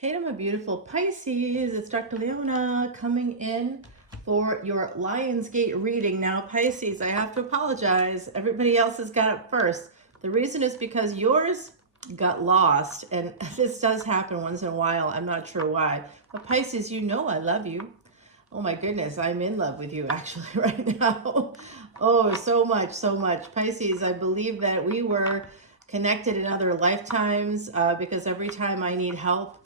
Hey to my beautiful Pisces, it's Dr. Leona coming in for your Lionsgate reading. Now Pisces, I have to apologize. Everybody else has got it first. The reason is because yours got lost, and this does happen once in a while. I'm not sure why. But Pisces, you know I love you. Oh my goodness, I'm in love with you actually right now. Oh, so much, so much. Pisces, I believe that we were connected in other lifetimes because every time I need help,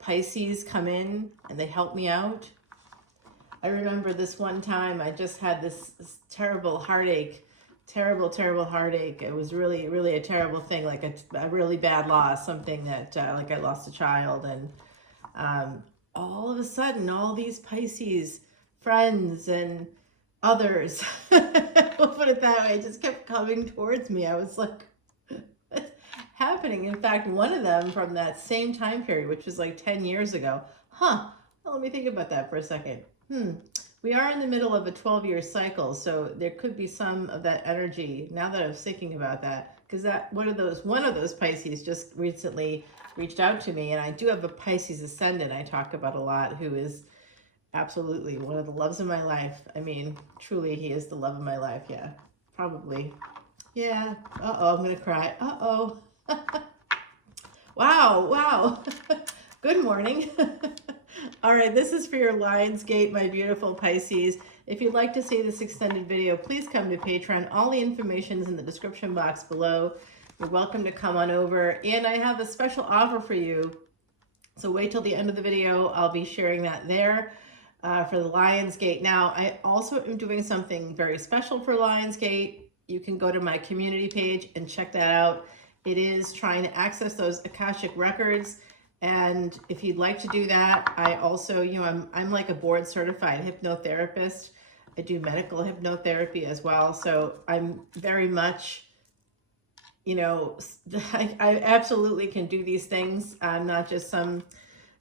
Pisces come in and they help me out. I remember this one time I just had this terrible heartache, terrible heartache. It was really, really a terrible thing, like a really bad loss, something that like I lost a child. And all of a sudden, all these Pisces friends and others, we'll put it that way, just kept coming towards me. I was like, happening. In fact, one of them from that same time period, which was like 10 years ago. Well, let me think about that for a second. We are in the middle of a 12-year cycle, so there could be some of that energy now that I was thinking about that, because that one of those Pisces just recently reached out to me, and I do have a Pisces Ascendant I talk about a lot, who is absolutely one of the loves of my life. I mean, truly, he is the love of my life. Yeah, probably. Yeah. Uh-oh, I'm gonna cry. Uh-oh. Wow. Good morning. All right, this is for your Lionsgate, my beautiful Pisces. If you'd like to see this extended video, please come to Patreon. All the information is in the description box below. You're welcome to come on over. And I have a special offer for you. So wait till the end of the video. I'll be sharing that there for the Lionsgate. Now, I also am doing something very special for Lionsgate. You can go to my community page and check that out. It is trying to access those Akashic records. And if you'd like to do that, I also, I'm like a board certified hypnotherapist. I do medical hypnotherapy as well. So I'm very much, I absolutely can do these things. I'm not just some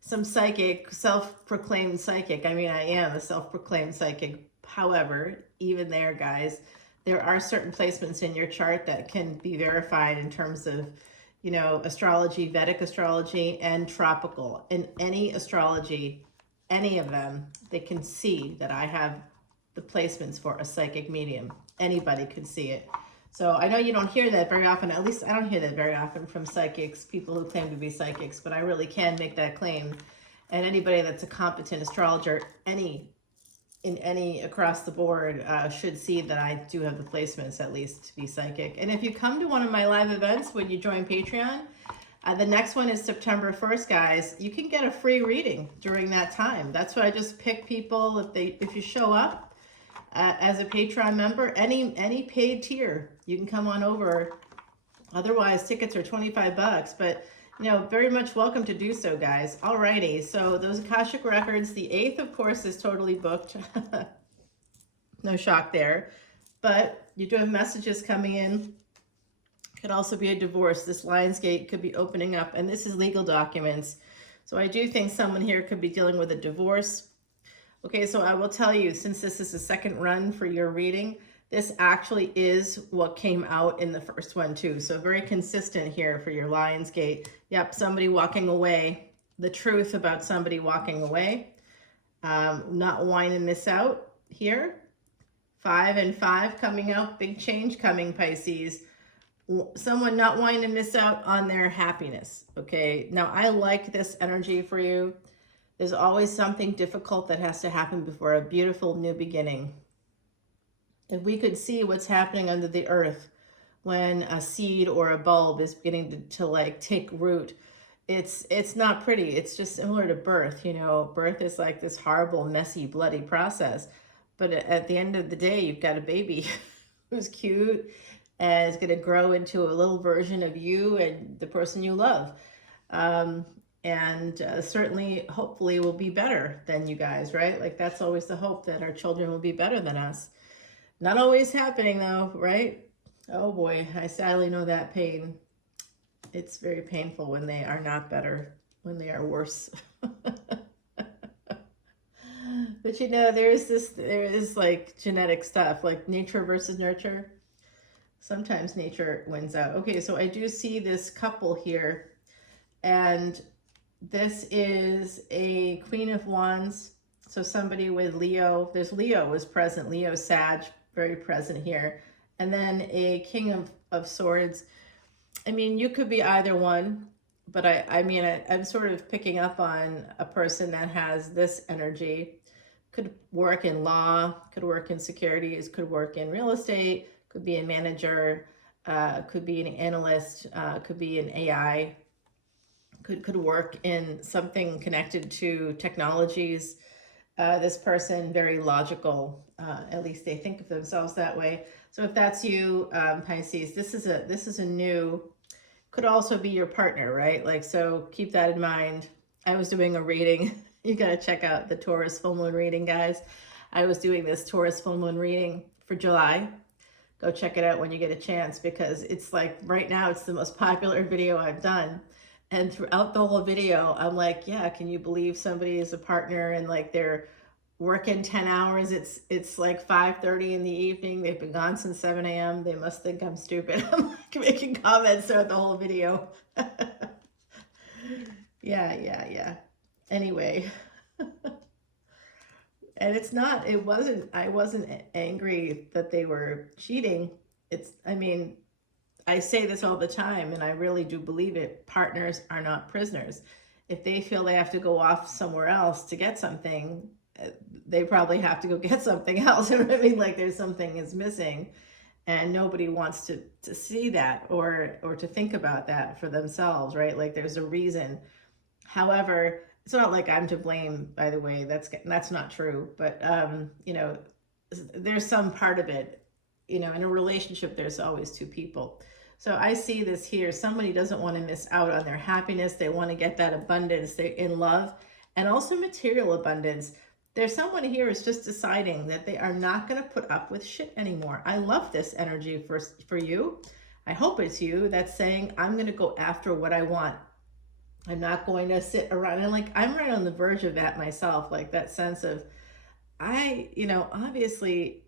psychic, self-proclaimed psychic. I mean, I am a self-proclaimed psychic. However, even there, guys, there are certain placements in your chart that can be verified in terms of, astrology, Vedic astrology, and tropical. In any astrology, any of them, they can see that I have the placements for a psychic medium. Anybody could see it. So I know you don't hear that very often. At least I don't hear that very often from psychics, people who claim to be psychics, but I really can make that claim. And anybody that's a competent astrologer, in any across the board should see that I do have the placements at least to be psychic. And if you come to one of my live events when you join Patreon, the next one is September 1st, guys. You can get a free reading during that time. That's what I just pick people. If you show up as a Patreon member, any paid tier, you can come on over. Otherwise, tickets are $25, but very much welcome to do so, guys. Alrighty, so those Akashic records, the 8th, of course, is totally booked. No shock there. But you do have messages coming in. Could also be a divorce. This Lionsgate could be opening up, and this is legal documents. So I do think someone here could be dealing with a divorce. Okay, so I will tell you, since this is the second run for your reading, this actually is what came out in the first one too. So very consistent here for your Lionsgate. Yep, somebody walking away. The truth about somebody walking away. Not whining this out here. 5 and 5 coming out. Big change coming, Pisces. Someone not wanting to miss out on their happiness. Okay, now I like this energy for you. There's always something difficult that has to happen before a beautiful new beginning. If we could see what's happening under the earth when a seed or a bulb is beginning to like take root, it's not pretty. It's just similar to birth. Birth is like this horrible, messy, bloody process. But at the end of the day, you've got a baby who's cute and is going to grow into a little version of you and the person you love. Certainly, hopefully, will be better than you guys, right? Like that's always the hope, that our children will be better than us. Not always happening though, right? Oh boy, I sadly know that pain. It's very painful when they are not better, when they are worse. But there is like genetic stuff, like nature versus nurture. Sometimes nature wins out. Okay, so I do see this couple here, and This is a Queen of Wands. So somebody with Leo, there's Leo is present, Leo Sag, very present here. And then a King of Swords. I mean, you could be either one, but I'm sort of picking up on a person that has this energy. Could work in law, could work in securities, could work in real estate, could be a manager, could be an analyst, could be an AI, could work in something connected to technologies. This person, very logical, at least they think of themselves that way. So if that's you, Pisces, this is a new, could also be your partner, right? Like, so keep that in mind. I was doing a reading. You got to check out the Taurus full moon reading, guys. I was doing this Taurus full moon reading for July. Go check it out when you get a chance, because it's like right now it's the most popular video I've done. And throughout the whole video, I'm like, yeah, can you believe somebody is a partner and like they're working 10 hours? It's like 5:30 in the evening. They've been gone since 7 a.m. They must think I'm stupid. I'm like making comments throughout the whole video. Yeah. Anyway. And I wasn't angry that they were cheating. I say this all the time, and I really do believe it. Partners are not prisoners. If they feel they have to go off somewhere else to get something, they probably have to go get something else. You know what I mean? Like there's something is missing, and nobody wants to see that or to think about that for themselves, right? Like there's a reason. However, it's not like I'm to blame, by the way. That's not true. But there's some part of it. In a relationship, there's always two people. So I see this here. Somebody doesn't want to miss out on their happiness. They want to get that abundance. They're in love, and also material abundance. There's someone here who's just deciding that they are not going to put up with shit anymore. I love this energy for you. I hope it's you that's saying, I'm going to go after what I want. I'm not going to sit around. And like, I'm right on the verge of that myself. Like that sense of, obviously,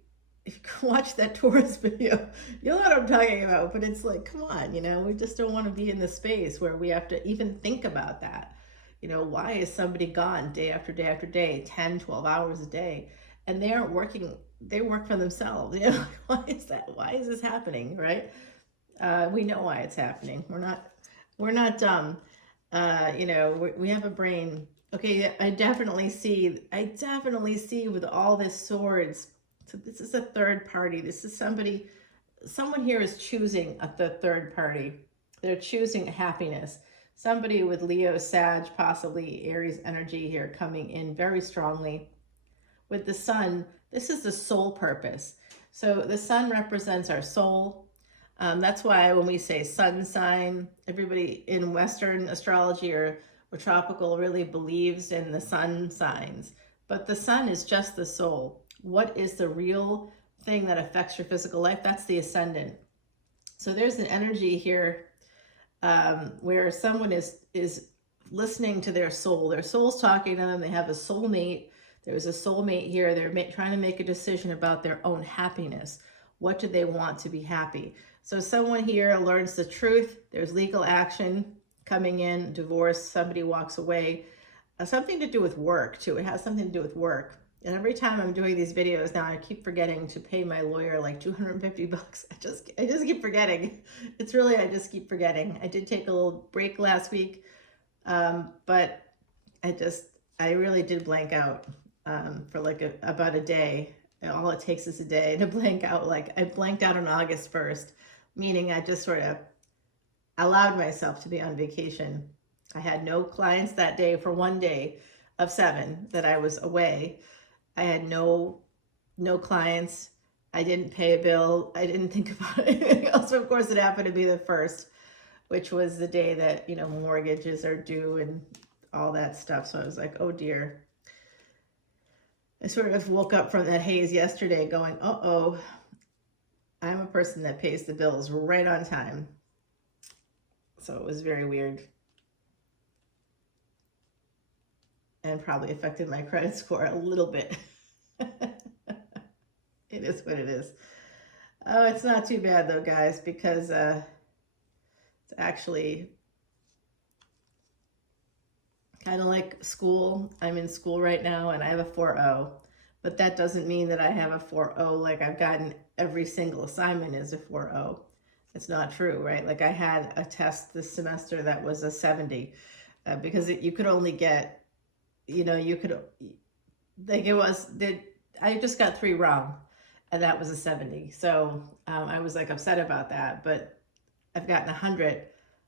if you can watch that Taurus video, you'll know what I'm talking about. But it's like, come on, we just don't want to be in the space where we have to even think about that. Why is somebody gone day after day after day, 10, 12 hours a day, and they aren't working, they work for themselves. Why is that? Why is this happening, right? We know why it's happening. We're not dumb. We have a brain. Okay, I definitely see with all this swords. So this is a third party. This is someone here is choosing the third party. They're choosing happiness. Somebody with Leo, Sag, possibly Aries energy here coming in very strongly. With the sun, this is the soul purpose. So the sun represents our soul. That's why when we say sun sign, everybody in Western astrology or tropical really believes in the sun signs. But the sun is just the soul. What is the real thing that affects your physical life? That's the ascendant. So there's an energy here where someone is listening to their soul. Their soul's talking to them. They have a soulmate. There's a soulmate here. They're trying to make a decision about their own happiness. What do they want to be happy? So someone here learns the truth. There's legal action coming in, divorce, somebody walks away. Something to do with work too. It has something to do with work. And every time I'm doing these videos now, I keep forgetting to pay my lawyer like $250. I just keep forgetting. It's really, I just keep forgetting. I did take a little break last week, but I really did blank out for like about a day. All it takes is a day to blank out. Like I blanked out on August 1st, meaning I just sort of allowed myself to be on vacation. I had no clients that day for one day of 7 that I was away. I had no clients. I didn't pay a bill. I didn't think about anything else. Of course, it happened to be the 1st, which was the day that, mortgages are due and all that stuff. So I was like, oh dear. I sort of woke up from that haze yesterday going, uh-oh, I'm a person that pays the bills right on time. So it was very weird. And probably affected my credit score a little bit. It is what it is. Oh, it's not too bad though, guys, because it's actually, kind of like school. I'm in school right now and I have a 4.0, but that doesn't mean that I have a 4.0 like I've gotten every single assignment is a 4.0. It's not true, right? Like I had a test this semester that was a 70 because you could only get, you could, like it was, I just got 3 wrong and that was a 70. So I was like upset about that, but I've gotten 100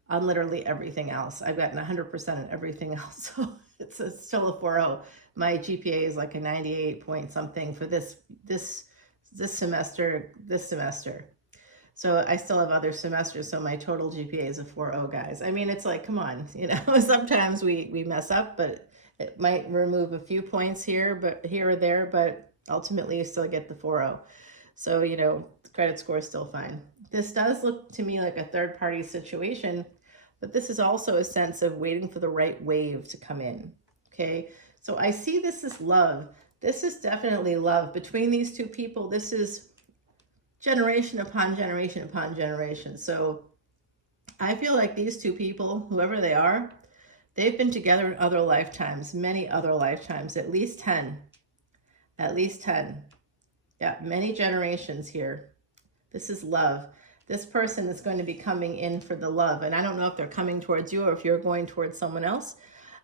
on literally everything else. I've gotten 100% on everything else. So it's still a 4.0. My GPA is like a 98 point something for this semester. So I still have other semesters. So my total GPA is a 4.0, guys. I mean, it's like, come on, sometimes we mess up, but it might remove a few points here or there, but ultimately you still get the 4.0. So, the credit score is still fine. This does look to me like a third party situation, but this is also a sense of waiting for the right wave to come in. Okay. So I see this as love. This is definitely love between these two people. This is generation upon generation upon generation. So I feel like these two people, whoever they are, they've been together in other lifetimes, many other lifetimes, at least 10. Yeah, many generations here. This is love. This person is going to be coming in for the love. And I don't know if they're coming towards you or if you're going towards someone else.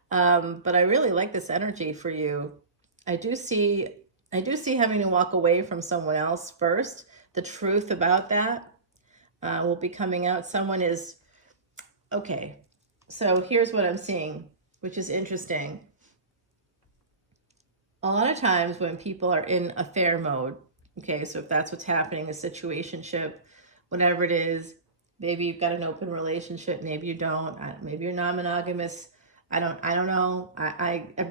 But I really like this energy for you. I do see having to walk away from someone else first. The truth about that will be coming out. Someone is, okay, so here's what I'm seeing, which is interesting. A lot of times when people are in affair mode, okay, so if that's what's happening, a situationship, whatever it is, maybe you've got an open relationship, maybe you don't, maybe you're non-monogamous. I don't know.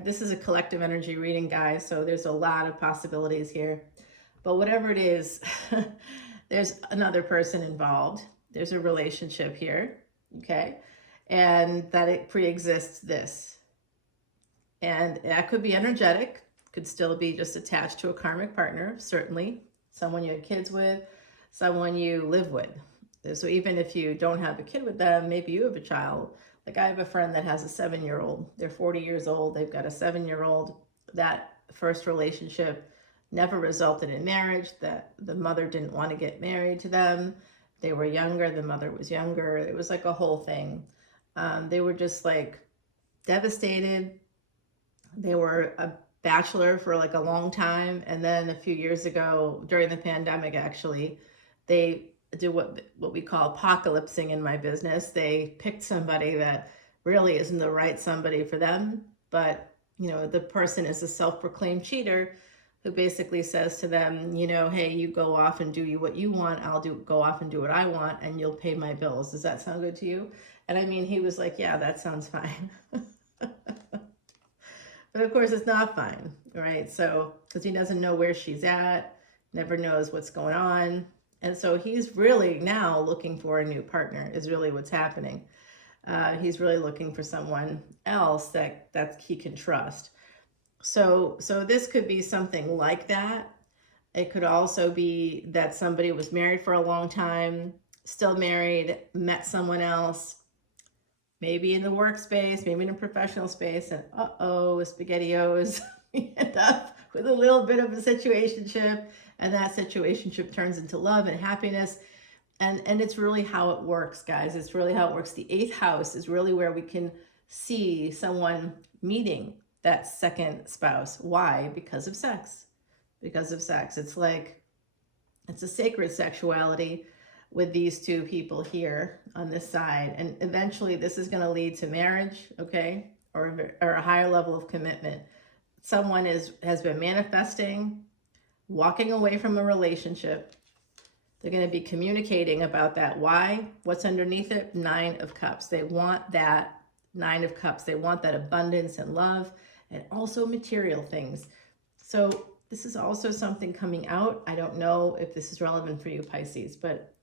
This is a collective energy reading, guys, so there's a lot of possibilities here. But whatever it is, there's another person involved. There's a relationship here, okay? And that it pre-exists this. And that could be energetic, could still be just attached to a karmic partner, certainly. Someone you had kids with, someone you live with. So even if you don't have a kid with them, maybe you have a child. Like I have a friend that has a 7-year-old. They're 40 years old. They've got a 7-year-old. That first relationship never resulted in marriage. That the mother didn't want to get married to them. They were younger. The mother was younger. It was like a whole thing. They were just like devastated. They were a bachelor for like a long time. And then a few years ago, during the pandemic, actually, they do what we call apocalypsing in my business. They picked somebody that really isn't the right somebody for them. But, the person is a self-proclaimed cheater who basically says to them, hey, you go off and do what you want. I'll go off and do what I want, and you'll pay my bills. Does that sound good to you? And I mean, he was like, yeah, that sounds fine. But of course, it's not fine, right? So, because he doesn't know where she's at, never knows what's going on. And so he's really now looking for a new partner is really what's happening. He's really looking for someone else that he can trust. So this could be something like that. It could also be that somebody was married for a long time, still married, met someone else, maybe in the workspace, maybe in a professional space, and SpaghettiOs, we end up with a little bit of a situationship, and that situationship turns into love and happiness. And it's really how it works, guys. It's really how it works. The 8th house is really where we can see someone meeting that second spouse. Why? Because of sex. Because of sex. It's like, it's a sacred sexuality with these two people here on this side. And eventually this is going to lead to marriage, okay? Or a higher level of commitment. Someone has been manifesting, walking away from a relationship. They're going to be communicating about that. Why? What's underneath it? 9 of Cups. They want that 9 of Cups. They want that abundance and love and also material things. So this is also something coming out. I don't know if this is relevant for you, Pisces, but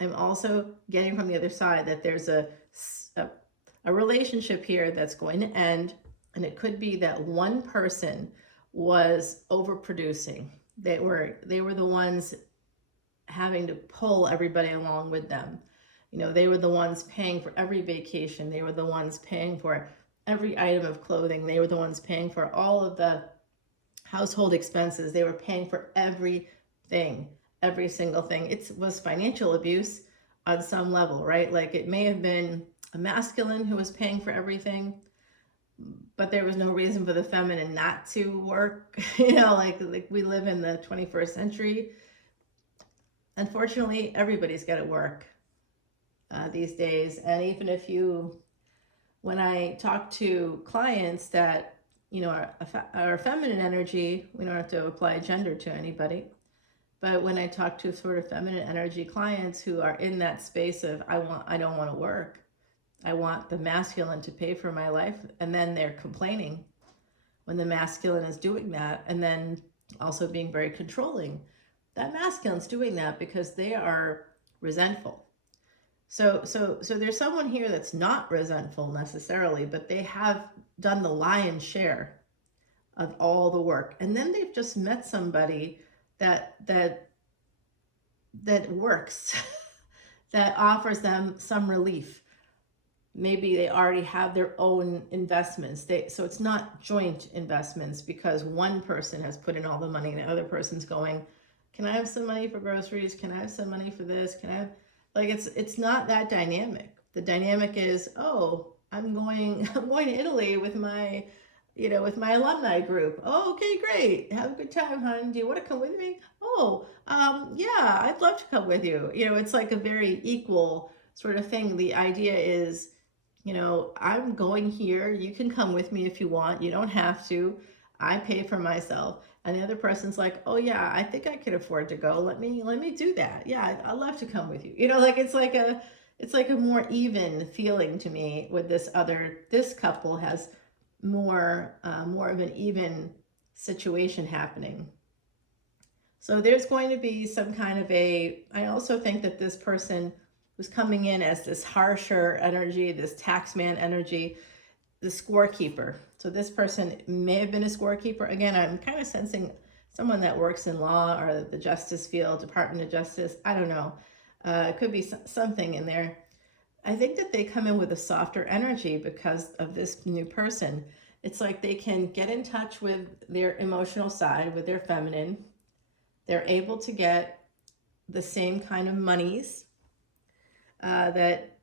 I'm also getting from the other side that there's a relationship here that's going to end, and it could be that one person was overproducing. They were the ones having to pull everybody along with them. They were the ones paying for every vacation. They were the ones paying for every item of clothing. They were the ones paying for all of the household expenses. They were paying for everything, every single thing. It was financial abuse on some level, right? Like it may have been a masculine who was paying for everything, but there was no reason for the feminine not to work. You know, like we live in the 21st century. Unfortunately, everybody's got to work these days. And even if when I talk to clients that, you know, are feminine energy, we don't have to apply gender to anybody. But when I talk to sort of feminine energy clients who are in that space of, I don't want to work. I want the masculine to pay for my life. And then they're complaining when the masculine is doing that. And then also being very controlling. That masculine's doing that because they are resentful. So there's someone here that's not resentful necessarily, but they have done the lion's share of all the work. And then they've just met somebody that works, that offers them some relief. Maybe they already have their own investments. So it's not joint investments because one person has put in all the money and the other person's going, can I have some money for groceries? Can I have some money for this? Can I have, like, it's not that dynamic. The dynamic is, oh, I'm going to Italy with my, with my alumni group. Oh, okay, great. Have a good time, hon. Do you want to come with me? Oh, yeah, I'd love to come with you. It's like a very equal sort of thing. The idea is, I'm going here. You can come with me if you want. You don't have to. I pay for myself. And the other person's like, oh yeah, I think I could afford to go. Let me do that. Yeah, I'd love to come with you. It's like a more even feeling to me with this couple has more of an even situation happening. So there's going to be some kind of I also think that this person who's coming in as this harsher energy, this taxman energy, the scorekeeper. So this person may have been a scorekeeper. Again, I'm kind of sensing someone that works in law or the justice field, Department of Justice. I don't know. It could be something in there. I think that they come in with a softer energy because of this new person. It's like they can get in touch with their emotional side, with their feminine. They're able to get the same kind of monies that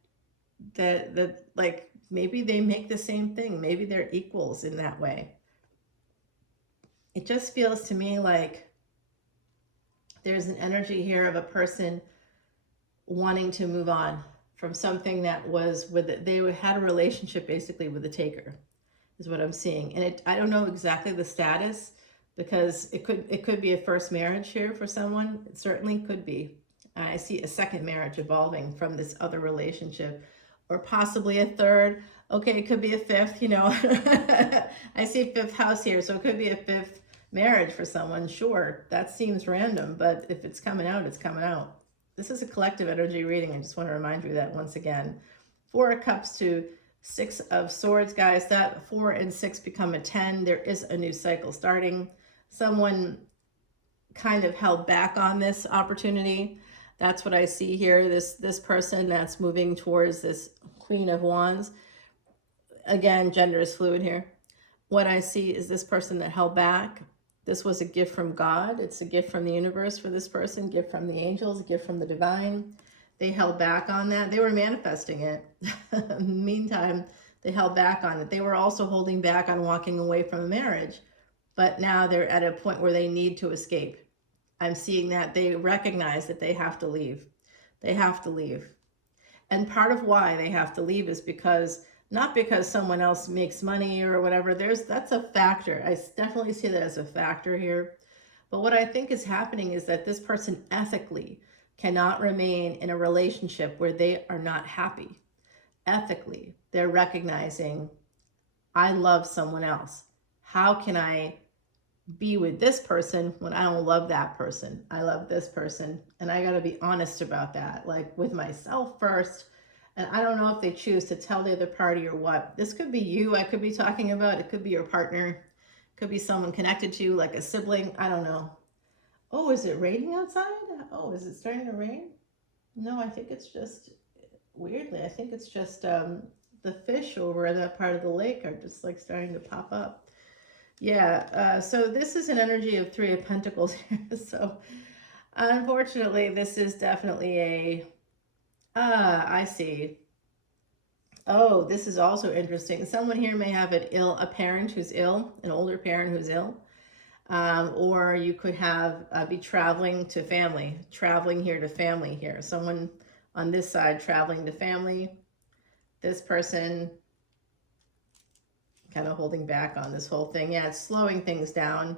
like, maybe they make the same thing. Maybe they're equals in that way. It just feels to me like there's an energy here of a person wanting to move on from something that was they had a relationship basically with the taker, is what I'm seeing. And I don't know exactly the status, because it could be a first marriage here for someone. It certainly could be. I see a second marriage evolving from this other relationship, or possibly a third. Okay, it could be a fifth, I see fifth house here, so it could be a fifth marriage for someone. Sure, that seems random, but if it's coming out, it's coming out. This is a collective energy reading. I just want to remind you that once again. 4 of Cups to 6 of Swords, guys. That 4 and 6 become a 10. There is a new cycle starting. Someone kind of held back on this opportunity. That's what I see here. This person that's moving towards this Queen of Wands. Again, gender is fluid here. What I see is this person that held back. This was a gift from God. It's a gift from the universe for this person, gift from the angels, a gift from the divine. They held back on that. They were manifesting it. Meantime, they held back on it. They were also holding back on walking away from a marriage, but now they're at a point where they need to escape. I'm seeing that they recognize that they have to leave. They have to leave. And part of why they have to leave is not because someone else makes money or whatever. That's a factor. I definitely see that as a factor here. But what I think is happening is that this person ethically cannot remain in a relationship where they are not happy. Ethically, they're recognizing, I love someone else. How can I be with this person when I don't love that person? I love this person, and I got to be honest about that, like with myself first. And I don't know if they choose to tell the other party or what. This could be you I could be talking about. It could be your partner. It could be someone connected to you, like a sibling. I don't know. Oh, is it raining outside? Oh, is it starting to rain? No, I think it's just, weirdly, I think it's just the fish over in that part of the lake are just like starting to pop up. Yeah, so this is an energy of Three of Pentacles here. So unfortunately, this is definitely a, I see. Oh, this is also interesting. Someone here may have a parent who's ill, an older parent who's ill. Or you could have be traveling to family, traveling here to family here. Someone on this side traveling to family. This person kind of holding back on this whole thing. Yeah, it's slowing things down.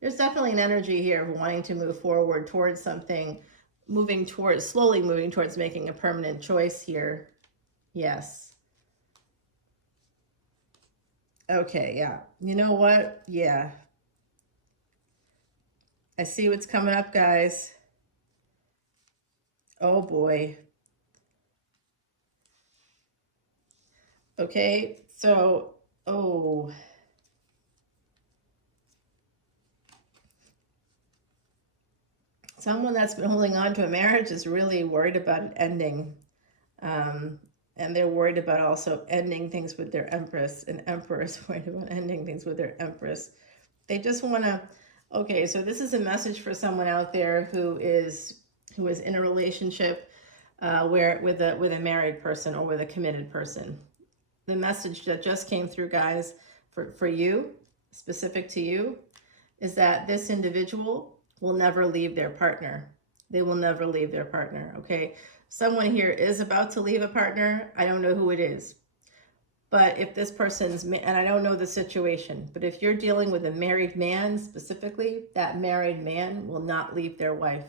There's definitely an energy here of wanting to move forward towards something, slowly moving towards making a permanent choice here. Yes. Okay, yeah. You know what? Yeah. I see what's coming up, guys. Oh boy. Okay, so, oh. Someone that's been holding on to a marriage is really worried about it ending. And they're worried about also ending things with their Empress. An Emperor is worried about ending things with their Empress. They just want to, okay, so this is a message for someone out there who is in a relationship where with a married person or with a committed person. The message that just came through, guys, for you, specific to you, is that this individual will never leave their partner. They will never leave their partner, okay? Someone here is about to leave a partner. I don't know who it is. But if this person's, and I don't know the situation, but if you're dealing with a married man specifically, that married man will not leave their wife.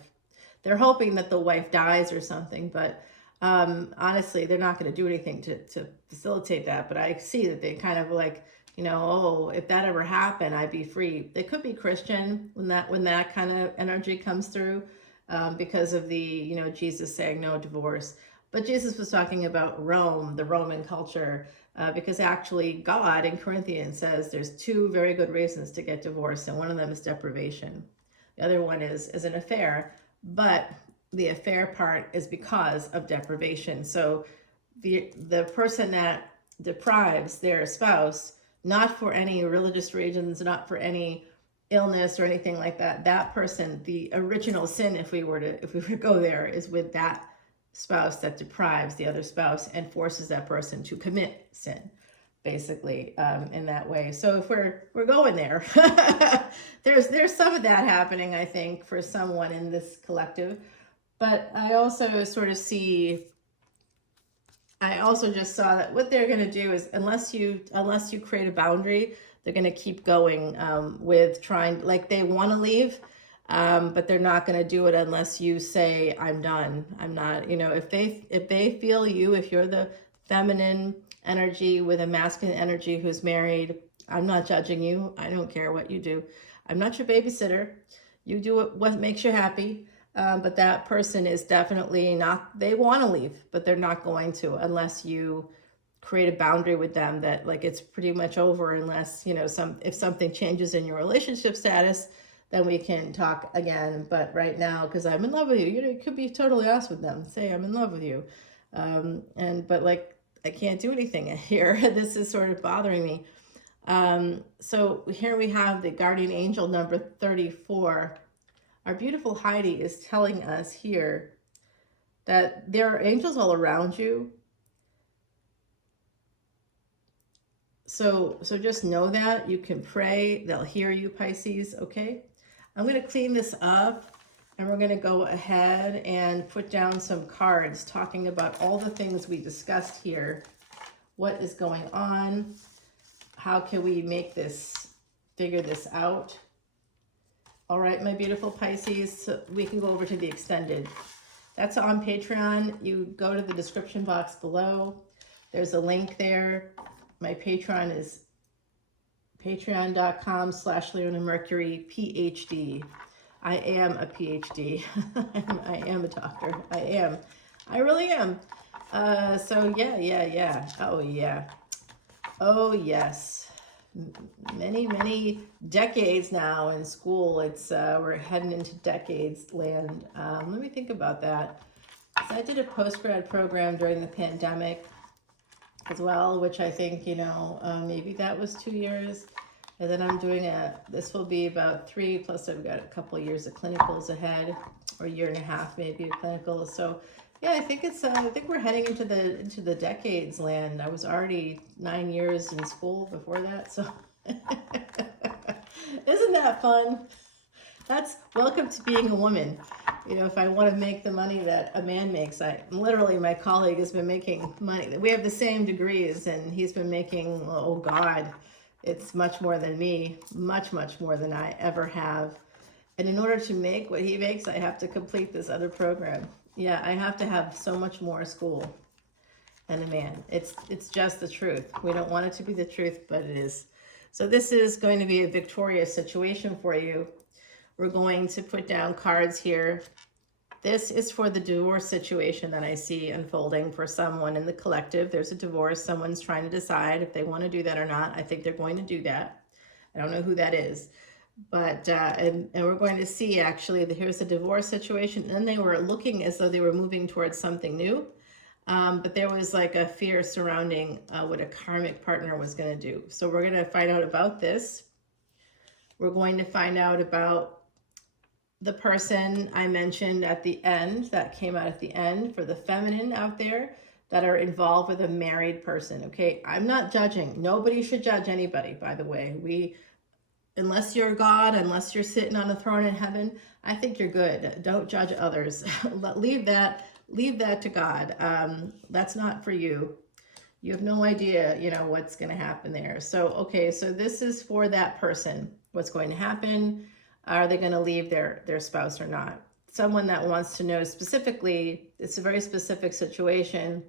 They're hoping that the wife dies or something, but honestly, they're not going to do anything to facilitate that. But I see that they kind of like, you know, oh, if that ever happened, I'd be free. They could be Christian when that kind of energy comes through, because of the, you know, Jesus saying no divorce. But Jesus was talking about Rome, the Roman culture, because actually God in Corinthians says there's two very good reasons to get divorced, and one of them is deprivation. The other one is an affair, but the affair part is because of deprivation. So the person that deprives their spouse, not for any religious reasons, not for any illness or anything like that, that person, the original sin, if we were to go there, is with that spouse that deprives the other spouse and forces that person to commit sin, basically, in that way. So if we're going there, there's some of that happening, I think, for someone in this collective. But I also just saw that what they're going to do is, unless you create a boundary, they're going to keep going with trying, like they want to leave, but they're not going to do it unless you say, I'm done. I'm not, you know, if they feel you, if you're the feminine energy with a masculine energy who's married, I'm not judging you. I don't care what you do. I'm not your babysitter. You do what makes you happy. But that person is definitely not, they want to leave, but they're not going to unless you create a boundary with them that like it's pretty much over, unless, you know, if something changes in your relationship status, then we can talk again. But right now, because I'm in love with you, you know, you could be totally honest with them. Say, I'm in love with you. But like, I can't do anything here. This is sort of bothering me. So here we have the guardian angel number 34. Our beautiful Heidi is telling us here that there are angels all around you. So just know that. You can pray. They'll hear you, Pisces, okay? I'm going to clean this up, and we're going to go ahead and put down some cards talking about all the things we discussed here. What is going on? How can we figure this out? All right, my beautiful Pisces, so we can go over to the extended. That's on Patreon. You go to the description box below. There's a link there. My Patreon is patreon.com/leonamercuryphd. I am a PhD. I am a doctor. I really am. So yeah. Oh yeah. Oh yes. Many decades now in school. It's we're heading into decades land. Let me think about that. So I did a post-grad program during the pandemic, as well, which I think, maybe that was 2 years. And then I'm doing this will be about 3, plus I've got a couple of years of clinicals ahead, or a year and a half maybe of clinicals. So yeah, I think I think we're heading into the decades land. I was already 9 years in school before that, so isn't that fun? That's welcome to being a woman. If I want to make the money that a man makes, literally, my colleague has been making money. We have the same degrees, and he's been making, oh God, it's much more than me, much, much more than I ever have. And in order to make what he makes, I have to complete this other program. Yeah, I have to have so much more school than a man. It's just the truth. We don't want it to be the truth, but it is. So this is going to be a victorious situation for you. We're going to put down cards here. This is for the divorce situation that I see unfolding for someone in the collective. There's a divorce. Someone's trying to decide if they want to do that or not. I think they're going to do that. I don't know who that is. But, and we're going to see actually that here's a divorce situation. And then they were looking as though they were moving towards something new. But there was like a fear surrounding what a karmic partner was going to do. So we're going to find out about this. We're going to find out about the person I mentioned at the end, that came out at the end, for the feminine out there that are involved with a married person. Okay, I'm not judging. Nobody should judge anybody, by the way. Unless you're God, unless you're sitting on a throne in heaven, I think you're good. Don't judge others. Leave that to God. That's not for you. You have no idea, what's going to happen there. So, okay, so this is for that person. What's going to happen? Are they going to leave their spouse or not? Someone that wants to know specifically, it's a very specific situation,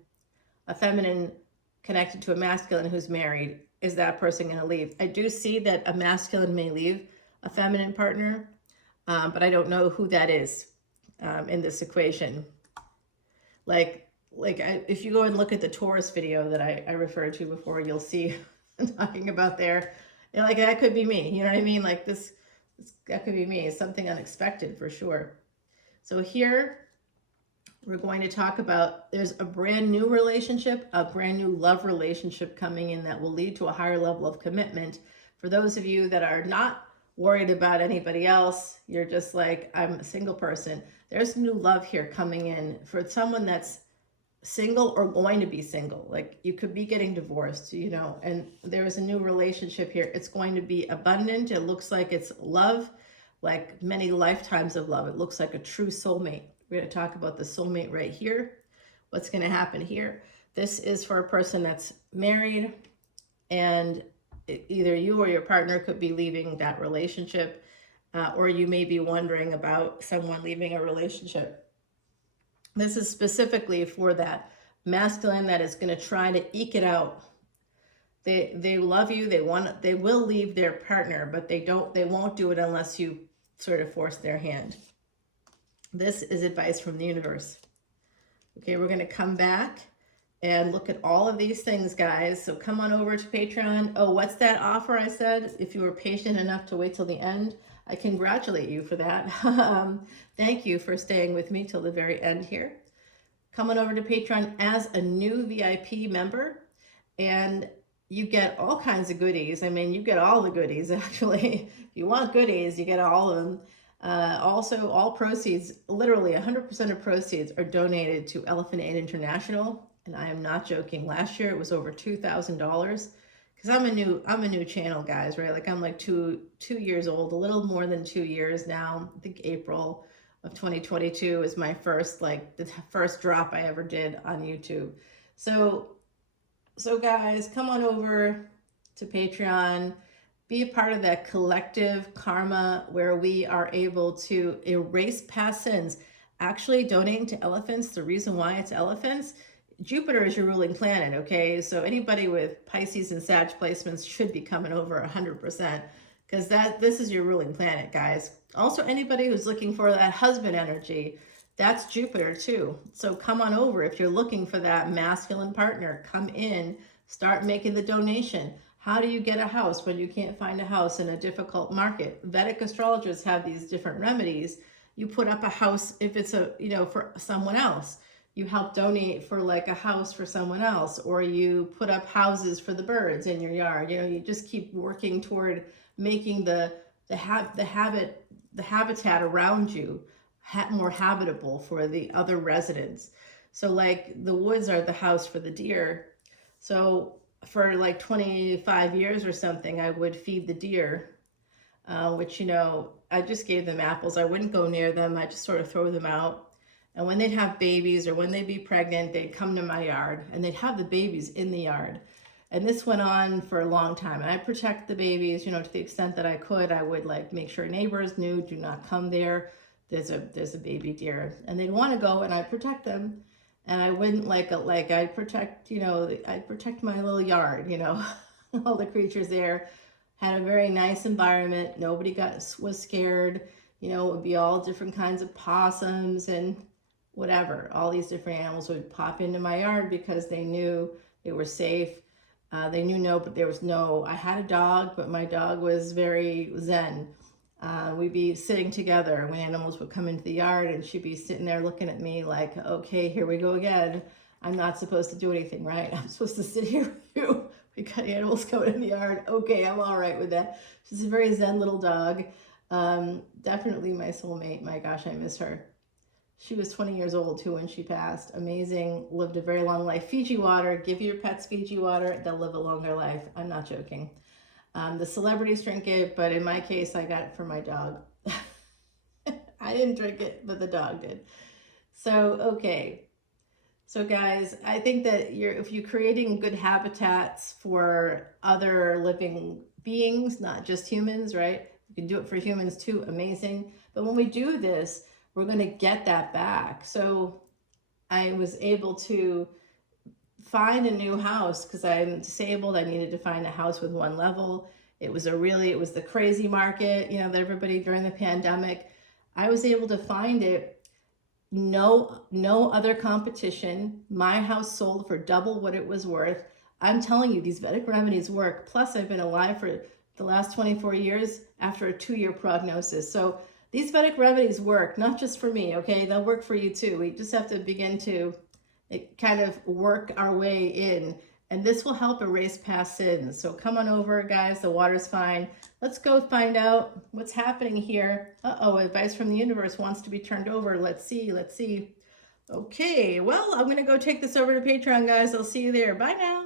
a feminine connected to a masculine who's married. Is that person going to leave? I do see that a masculine may leave a feminine partner, but I don't know who that is in this equation. If you go and look at the Taurus video that I referred to before, you'll see I'm talking about there. Like, that could be me. You know what I mean? Like that could be me. It's something unexpected for sure. So here we're going to talk about, there's a brand new relationship, a brand new love relationship coming in that will lead to a higher level of commitment. For those of you that are not worried about anybody else, you're just like, I'm a single person. There's new love here coming in for someone that's single or going to be single. Like, you could be getting divorced, and there is a new relationship here. It's going to be abundant. It looks like it's love, like many lifetimes of love. It looks like a true soulmate. We're going to talk about the soulmate right here. What's going to happen here? This is for a person that's married, and either you or your partner could be leaving that relationship, or you may be wondering about someone leaving a relationship. This is specifically for that masculine that is going to try to eke it out. They love you. They will leave their partner, but they won't do it unless you sort of force their hand. This is advice from the universe. Okay, we're going to come back and look at all of these things, guys. So come on over to Patreon. Oh, what's that offer I said? If you were patient enough to wait till the end, I congratulate you for that. Thank you for staying with me till the very end here. Come on over to Patreon as a new VIP member, and you get all kinds of goodies. I mean, you get all the goodies, actually. If you want goodies, you get all of them. Also, all proceeds, literally 100% of proceeds, are donated to Elephant Aid International. And I am not joking. Last year, it was over $2,000. Because I'm a new channel, guys, right? Like, I'm like two years old, a little more than 2 years now. I think April of 2022 is my first, like, the first drop I ever did on YouTube. So guys, come on over to Patreon. Be a part of that collective karma where we are able to erase past sins. Actually, donating to elephants, the reason why it's elephants, Jupiter is your ruling planet, okay? So anybody with Pisces and Sag placements should be coming over 100%, because this is your ruling planet, guys. Also, anybody who's looking for that husband energy, that's Jupiter too. So come on over if you're looking for that masculine partner. Come in, start making the donation. How do you get a house when you can't find a house in a difficult market? Vedic astrologers have these different remedies. You put up a house if it's for someone else. you help donate for like a house for someone else, or you put up houses for the birds in your yard. You know, you just keep working toward making the habitat around you more habitable for the other residents. So like the woods are the house for the deer. So for like 25 years or something, I would feed the deer, which, you know, I just gave them apples. I wouldn't go near them. I just sort of throw them out. And when they'd have babies or when they'd be pregnant, they'd come to my yard and they'd have the babies in the yard. And this went on for a long time. And I protect the babies, you know, to the extent that I could. I would like make sure neighbors knew, do not come there. There's a baby deer. And they'd want to go and I'd protect them. And I wouldn't I'd protect, you know, I'd protect my little yard, you know, all the creatures there. Had a very nice environment. Nobody was scared. You know, it would be all different kinds of possums and whatever. All these different animals would pop into my yard because they knew they were safe. They knew I had a dog, but my dog was very zen. We'd be sitting together when animals would come into the yard, and she'd be sitting there looking at me like, okay, here we go again. I'm not supposed to do anything, right? I'm supposed to sit here with you. We got animals coming in the yard. Okay, I'm all right with that. She's a very zen little dog. Definitely my soulmate. My gosh, I miss her. She was 20 years old too when she passed. Amazing. Lived a very long life. Fiji water. Give your pets Fiji water. They'll live a longer life. I'm not joking. The celebrities drink it, but in my case, I got it for my dog. I didn't drink it, but the dog did. So, okay. So guys, I think that if you're creating good habitats for other living beings, not just humans, right? You can do it for humans too, amazing. But when we do this, we're going to get that back. So I was able to find a new house because I'm disabled. I needed to find a house with one level. It was the crazy market, you know, that everybody during the pandemic. I was able to find it. No other competition. My house sold for double what it was worth. I'm telling you, these Vedic remedies work. Plus, I've been alive for the last 24 years after a 2-year prognosis. So these Vedic remedies work, not just for me, okay? They'll work for you too. We just have to begin to kind of work our way in. And this will help erase past sins. So come on over, guys. The water's fine. Let's go find out what's happening here. Uh-oh, advice from the universe wants to be turned over. Let's see. Okay, well, I'm going to go take this over to Patreon, guys. I'll see you there. Bye now.